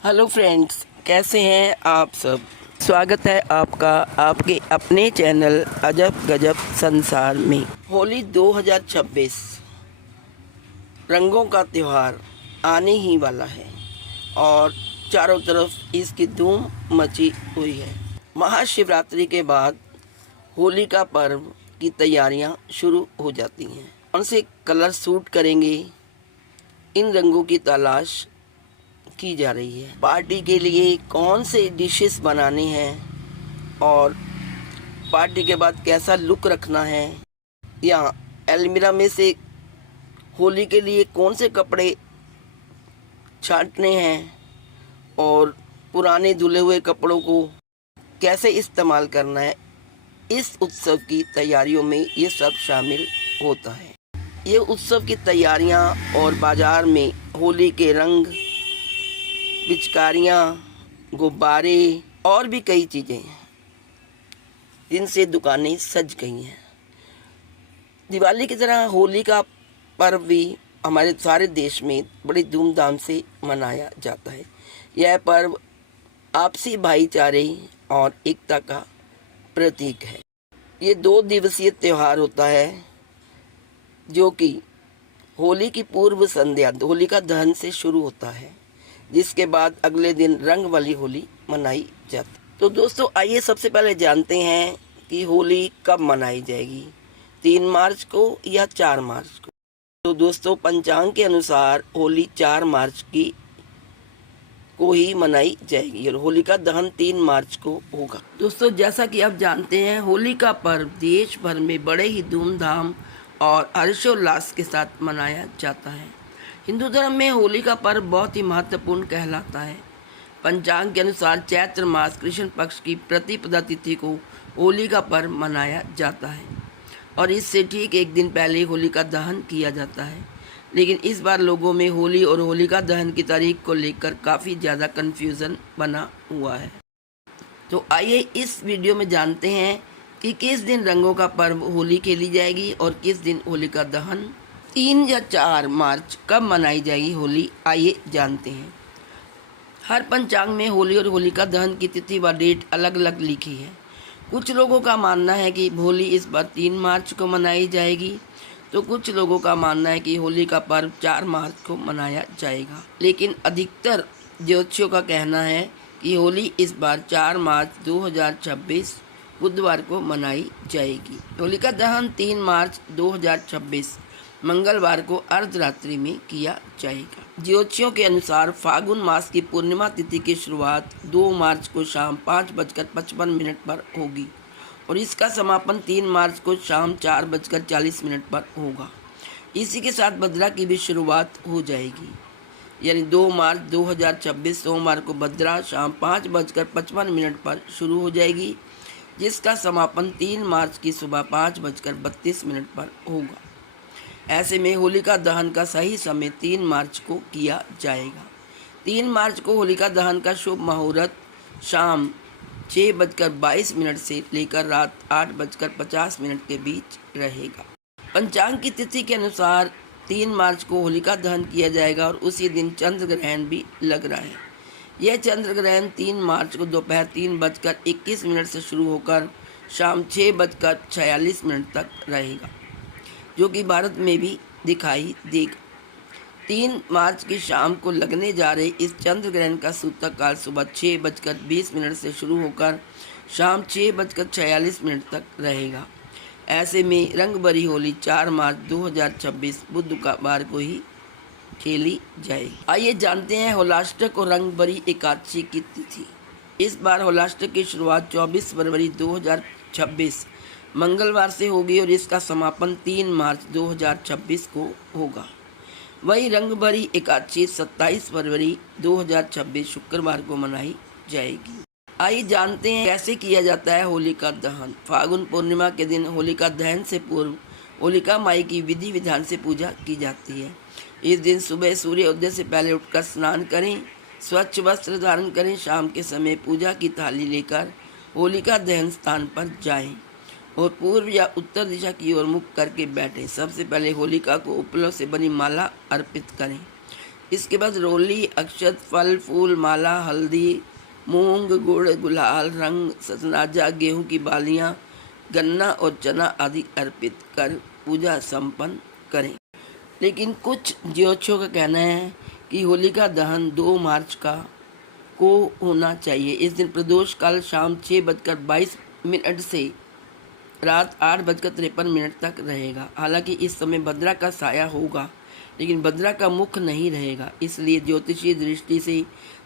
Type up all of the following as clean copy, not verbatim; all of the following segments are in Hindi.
हेलो फ्रेंड्स, कैसे हैं आप सब। स्वागत है आपका आपके अपने चैनल अजब गजब संसार में। होली 2026 रंगों का त्यौहार आने ही वाला है और चारों तरफ इसकी धूम मची हुई है। महाशिवरात्रि के बाद होली का पर्व की तैयारियां शुरू हो जाती हैं। कौन से कलर सूट करेंगे, इन रंगों की तलाश की जा रही है। पार्टी के लिए कौन से डिशेस बनाने हैं और पार्टी के बाद कैसा लुक रखना है, या अलमीरा में से होली के लिए कौन से कपड़े छांटने हैं और पुराने धुले हुए कपड़ों को कैसे इस्तेमाल करना है। इस उत्सव की तैयारियों में ये सब शामिल होता है। ये उत्सव की तैयारियां और बाजार में होली के रंग, पिचकारियाँ, गुब्बारे और भी कई चीज़ें जिनसे दुकानें सज गई हैं। दिवाली की तरह होली का पर्व भी हमारे सारे देश में बड़ी धूमधाम से मनाया जाता है। यह पर्व आपसी भाईचारे और एकता का प्रतीक है। ये 2 दिवसीय त्यौहार होता है जो कि होली की पूर्व संध्या, होलिका दहन से शुरू होता है, जिसके बाद अगले दिन रंग वाली होली मनाई जाती। तो दोस्तों, आइए सबसे पहले जानते हैं कि होली कब मनाई जाएगी, 3 मार्च को या 4 मार्च को। तो दोस्तों, पंचांग के अनुसार होली 4 मार्च को ही मनाई जाएगी और होली का दहन 3 मार्च को होगा। दोस्तों, जैसा कि आप जानते हैं, होली का पर्व देश भर में बड़े ही धूमधाम और हर्षोल्लास के साथ मनाया जाता है। हिंदू धर्म में होली का पर्व बहुत ही महत्वपूर्ण कहलाता है। पंचांग के अनुसार चैत्र मास कृष्ण पक्ष की प्रतिपदा तिथि को होली का पर्व मनाया जाता है और इससे ठीक एक दिन पहले होली का दहन किया जाता है। लेकिन इस बार लोगों में होली और होलिका दहन की तारीख को लेकर काफ़ी ज़्यादा कन्फ्यूज़न बना हुआ है। तो आइए इस वीडियो में जानते हैं कि किस दिन रंगों का पर्व होली खेली जाएगी और किस दिन होलिका दहन। 3 या 4 मार्च कब मनाई जाएगी होली, आइए जानते हैं। हर पंचांग में होली और होलिका दहन की तिथि व डेट अलग अलग लिखी है। कुछ लोगों का मानना है कि होली इस बार 3 मार्च को मनाई जाएगी, तो कुछ लोगों का मानना है कि होली का पर्व 4 मार्च को मनाया जाएगा। लेकिन अधिकतर ज्योतिषियों का कहना है कि होली इस बार 4 मार्च 2026 बुधवार को मनाई जाएगी। होलिका दहन 3 मार्च 2026 मंगलवार को अर्धरात्रि में किया जाएगा। ज्योतिषियों के अनुसार फागुन मास की पूर्णिमा तिथि की शुरुआत 2 मार्च को शाम 5:55 पर होगी और इसका समापन 3 मार्च को शाम 4:40 पर होगा। इसी के साथ भद्रा की भी शुरुआत हो जाएगी, यानी 2 मार्च 2026 सोमवार को भद्रा शाम 5:55 पर शुरू हो जाएगी, जिसका समापन 3 मार्च की सुबह 5:32 पर होगा। ऐसे में होलिका दहन का सही समय 3 मार्च को किया जाएगा। 3 मार्च को होलिका दहन का शुभ मुहूर्त शाम 6:22 से लेकर रात 8:50 के बीच रहेगा। पंचांग की तिथि के अनुसार 3 मार्च को होलिका दहन किया जाएगा और उसी दिन चंद्र ग्रहण भी लग रहा है। यह चंद्र ग्रहण 3 मार्च को दोपहर 3:21 से शुरू होकर शाम 6:46 तक रहेगा, जो कि भारत में भी दिखाई देगा। 3 मार्च की शाम को लगने जा रहे इस चंद्र ग्रहण का सूतक काल सुबह 6:20 से शुरू होकर शाम 6:46 तक रहेगा। ऐसे में रंग भरी होली 4 मार्च 2026 बुधवार को ही खेली जाएगी। आइए जानते हैं होलाष्टक और रंग भरी एकादशी की तिथि। इस बार होलाष्टक की शुरुआत 24 फरवरी 2026 मंगलवार से होगी और इसका समापन 3 मार्च 2026 को होगा। वही रंग भरी एकादशी 27 फरवरी 2026 शुक्रवार को मनाई जाएगी। आइए जानते हैं कैसे किया जाता है होलिका दहन। फागुन पूर्णिमा के दिन होलिका दहन से पूर्व होलिका माई की विधि विधान से पूजा की जाती है। इस दिन सुबह सूर्योदय से पहले उठकर स्नान करें, स्वच्छ वस्त्र धारण करें, शाम के समय पूजा की थाली लेकर होलिका दहन स्थान पर जाएं और पूर्व या उत्तर दिशा की ओर मुख करके बैठें। सबसे पहले होलिका को उपलों से बनी माला अर्पित करें। इसके बाद रोली, अक्षत, फल फूल, माला, हल्दी, मूंग, गुड़, गुलाल, रंग, सतनाजा, गेहूं की बालियां, गन्ना और चना आदि अर्पित कर पूजा संपन्न करें। लेकिन कुछ ज्योतिषियों का कहना है कि होलिका दहन 2 मार्च को होना चाहिए। इस दिन प्रदोष काल शाम 6:22 से रात 8:53 तक रहेगा। हालांकि इस समय भद्रा का साया होगा, लेकिन भद्रा का मुख नहीं रहेगा। इसलिए ज्योतिषीय दृष्टि से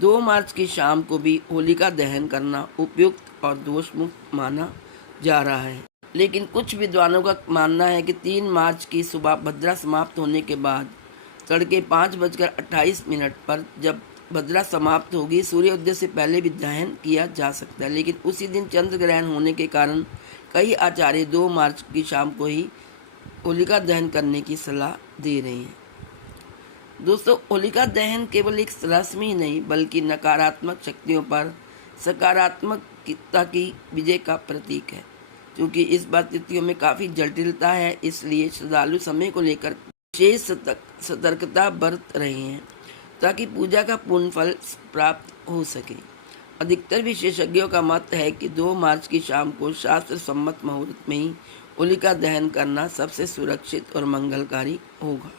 2 मार्च की शाम को भी होलिका दहन करना उपयुक्त और दोष मुक्त माना जा रहा है। लेकिन कुछ विद्वानों का मानना है कि 3 मार्च की सुबह भद्रा समाप्त होने के बाद तड़के 5:28 पर जब भद्रा समाप्त होगी, सूर्योदय से पहले भी दहन किया जा सकता है। लेकिन उसी दिन चंद्र ग्रहण होने के कारण कई आचार्य 2 मार्च की शाम को ही होलिका दहन करने की सलाह दे रहे हैं। दोस्तों, होलिका दहन केवल एक रस्म ही नहीं बल्कि नकारात्मक शक्तियों पर सकारात्मकता की विजय का प्रतीक है। क्योंकि इस बार तिथियों में काफ़ी जटिलता है, इसलिए श्रद्धालु समय को लेकर विशेष सतर्कता बरत रहे हैं ताकि पूजा का पूर्ण फल प्राप्त हो सके। अधिकतर विशेषज्ञों का मत है कि 2 मार्च की शाम को शास्त्र सम्मत मुहूर्त में ही होलिका दहन करना सबसे सुरक्षित और मंगलकारी होगा।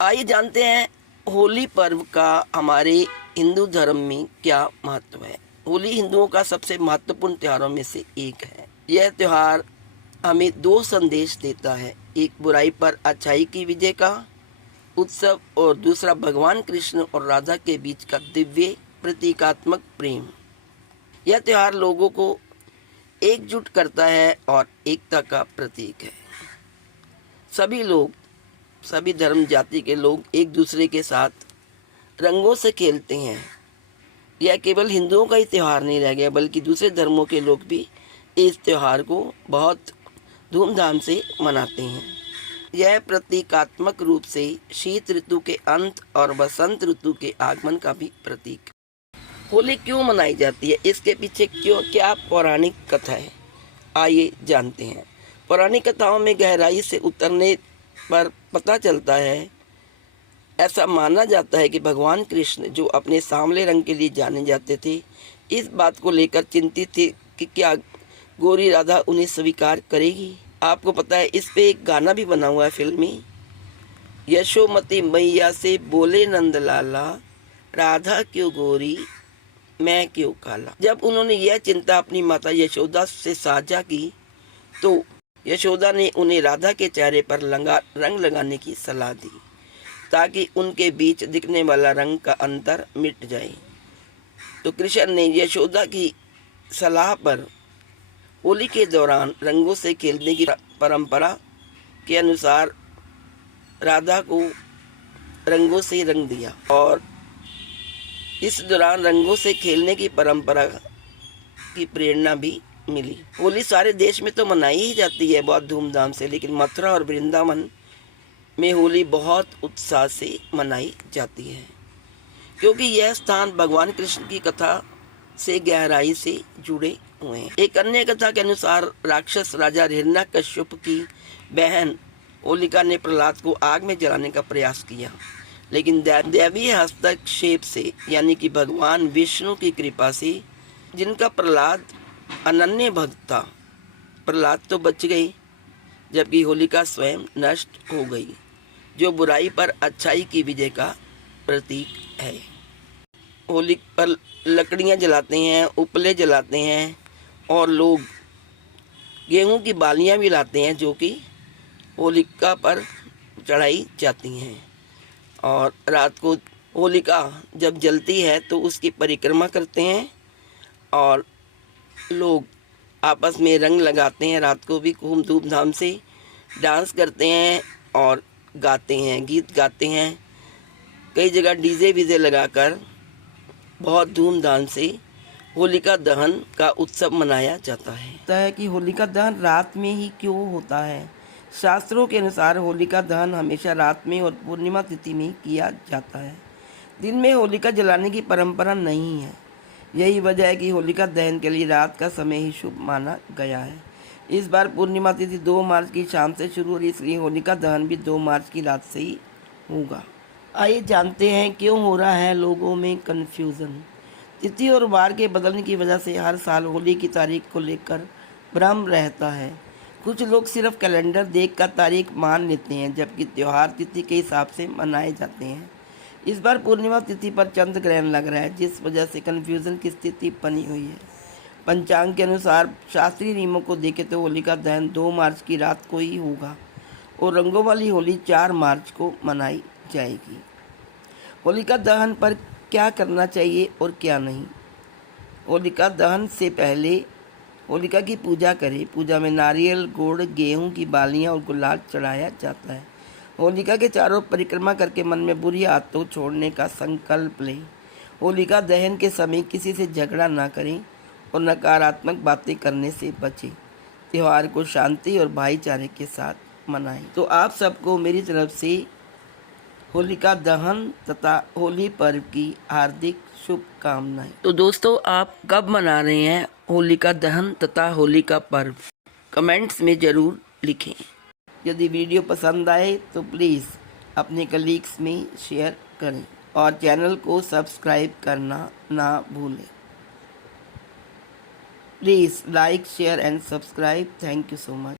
आइए जानते हैं होली पर्व का हमारे हिंदू धर्म में क्या महत्व है। होली हिंदुओं का सबसे महत्वपूर्ण त्योहारों में से एक है। यह त्योहार हमें 2 संदेश देता है, एक बुराई पर अच्छाई की विजय का उत्सव और दूसरा भगवान कृष्ण और राधा के बीच का दिव्य प्रतीकात्मक प्रेम। यह त्योहार लोगों को एकजुट करता है और एकता का प्रतीक है। सभी लोग, सभी धर्म जाति के लोग एक दूसरे के साथ रंगों से खेलते हैं। यह केवल हिंदुओं का ही त्योहार नहीं रह गया बल्कि दूसरे धर्मों के लोग भी इस त्योहार को बहुत धूमधाम से मनाते हैं। यह प्रतीकात्मक रूप से शीत ऋतु के अंत और बसंत ऋतु के आगमन का भी प्रतीक। होली क्यों मनाई जाती है, इसके पीछे क्या पौराणिक कथा है, आइए जानते हैं। पौराणिक कथाओं में गहराई से उतरने पर पता चलता है, ऐसा माना जाता है कि भगवान कृष्ण जो अपने सांवले रंग के लिए जाने जाते थे, इस बात को लेकर चिंतित थे कि क्या गौरी राधा उन्हें स्वीकार करेगी। आपको पता है इस पे एक गाना भी बना हुआ है फिल्मी। यशोमती मैया से बोले नंद लाला, राधा क्यों गोरी मैं क्यों काला। जब उन्होंने यह चिंता अपनी माता यशोदा से साझा की तो यशोदा ने उन्हें राधा के चेहरे पर रंग लगाने की सलाह दी ताकि उनके बीच दिखने वाला रंग का अंतर मिट जाए। तो कृष्ण ने यशोदा की सलाह पर होली के दौरान रंगों से खेलने की परंपरा के अनुसार राधा को रंगों से रंग दिया और इस दौरान रंगों से खेलने की परंपरा की प्रेरणा भी मिली। होली सारे देश में तो मनाई ही जाती है बहुत धूमधाम से, लेकिन मथुरा और वृंदावन में होली बहुत उत्साह से मनाई जाती है क्योंकि यह स्थान भगवान कृष्ण की कथा से गहराई से जुड़े हुए हैं। एक अन्य कथा के अनुसार राक्षस राजा हिरण्यकश्यप की बहन होलिका ने प्रहलाद को आग में जलाने का प्रयास किया, लेकिन दैवीय हस्तक्षेप से यानी कि भगवान विष्णु की कृपा से, जिनका प्रहलाद अनन्य भक्त था, प्रहलाद तो बच गई जबकि होलिका स्वयं नष्ट हो गई, जो बुराई पर अच्छाई की विजय का प्रतीक है। होली पर लकड़ियाँ जलाते हैं, उपले जलाते हैं और लोग गेहूं की बालियाँ भी लाते हैं जो कि होलिका पर चढ़ाई जाती हैं। और रात को होलिका जब जलती है तो उसकी परिक्रमा करते हैं और लोग आपस में रंग लगाते हैं। रात को भी खूब धूमधाम से डांस करते हैं और गाते हैं, गीत गाते हैं। कई जगह डीजे वीजे लगाकर बहुत धूमधाम से होलिका दहन का उत्सव मनाया जाता है। कि होलिका दहन रात में ही क्यों होता है? शास्त्रों के अनुसार होलिका दहन हमेशा रात में और पूर्णिमा तिथि में किया जाता है। दिन में होलिका जलाने की परंपरा नहीं है। यही वजह है कि होलिका दहन के लिए रात का समय ही शुभ माना गया है। इस बार पूर्णिमा तिथि 2 मार्च की शाम से शुरू हुई, इसलिए होलिका दहन भी 2 मार्च की रात से ही होगा। आइए जानते हैं क्यों हो रहा है लोगों में कन्फ्यूज़न। तिथि और वार के बदलने की वजह से हर साल होली की तारीख को लेकर भ्रम रहता है। कुछ लोग सिर्फ कैलेंडर देखकर तारीख मान लेते हैं, जबकि त्यौहार तिथि के हिसाब से मनाए जाते हैं। इस बार पूर्णिमा तिथि पर चंद्र ग्रहण लग रहा है, जिस वजह से कन्फ्यूज़न की स्थिति बनी हुई है। पंचांग के अनुसार शास्त्रीय नियमों को देखें तो होलिका दहन 2 मार्च की रात को ही होगा और रंगों वाली होली 4 मार्च को मनाई जाएगी। होलिका दहन पर क्या करना चाहिए और क्या नहीं। होलिका दहन से पहले होलिका की पूजा करें। पूजा में नारियल, गुड़, गेहूं की बालियां और गुलाल चढ़ाया जाता है। होलिका के चारों परिक्रमा करके मन में बुरी आदतों छोड़ने का संकल्प लें। होलिका दहन के समय किसी से झगड़ा ना करें और नकारात्मक बातें करने से बचें। त्यौहार को शांति और भाईचारे के साथ मनाएं। तो आप सबको मेरी तरफ से होलिका दहन तथा होली पर्व की हार्दिक शुभकामनाएं। तो दोस्तों, आप कब मना रहे हैं होलिका दहन तथा होली का पर्व? कमेंट्स में ज़रूर लिखें। यदि वीडियो पसंद आए तो प्लीज़ अपने कलीग्स में शेयर करें और चैनल को सब्सक्राइब करना ना भूलें। Please like, share and subscribe. Thank you so much.